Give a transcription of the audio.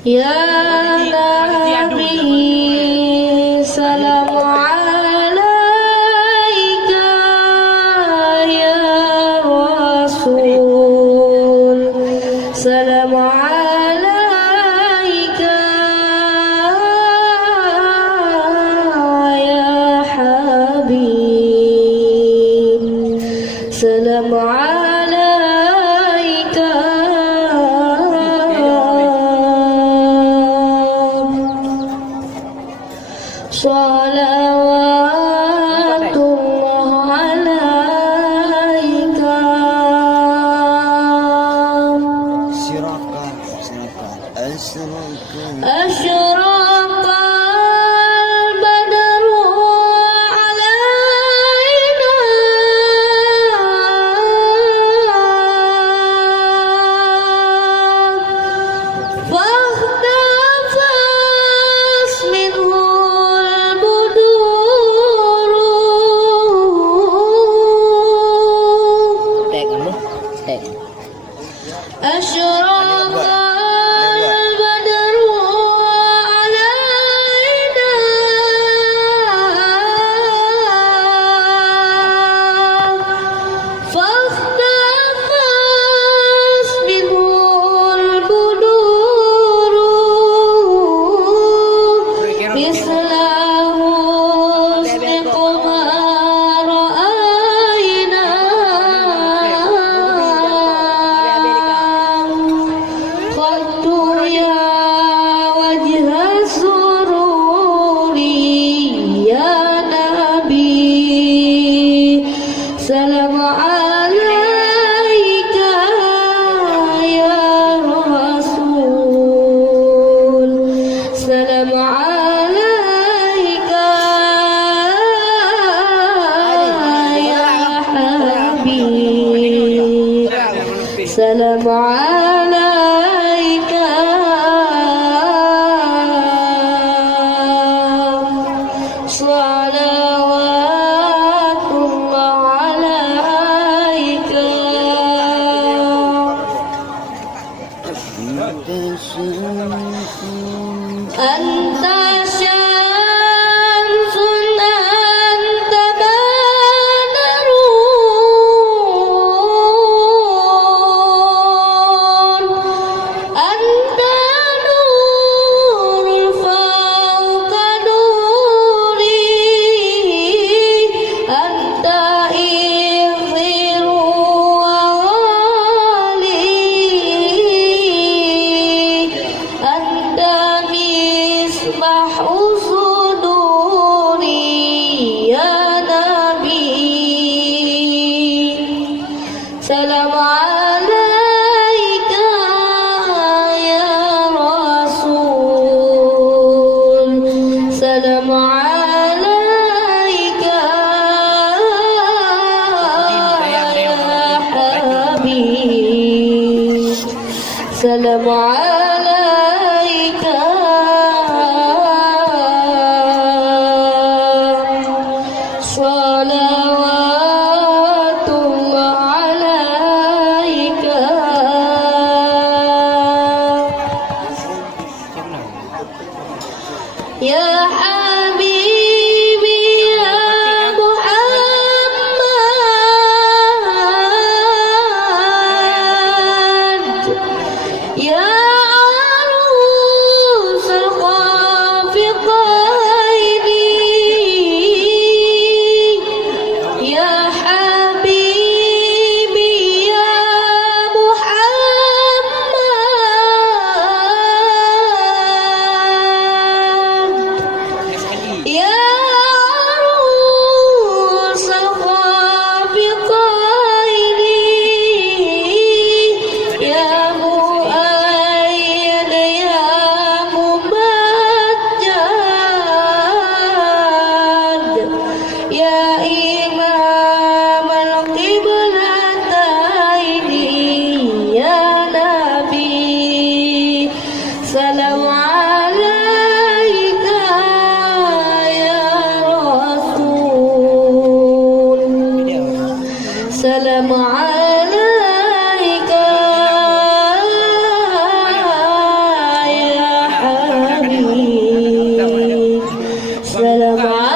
Ya Nabi salam alaika, ya Rasul salam alaika, ya Habib salam alaika. Salawatullah alaika. Asyraqal badru alaina, fahtafas minhul buduru. Asyraqal badru alaina, fahtafas minhul buduru, mislahu istiqmar aina. Qaddu ya wajha sururi, ya Nabi salam alaika, ya Rasul salam alaika, ya Habib salam alaika. Salawatullah alaika. Anta syamsun anta badarun, anta nurul fawqa nuri, anta ighfiru wa wali, anta misbahu suduri, ya Nabi salam alaika, ya Rasul salam alaika, ya Habib salam alaika. Salawatullah alaika. Ya Habibi ya Muhammad, ya arus al-khafiqaini, ya Habibi ya Muhammad, Allah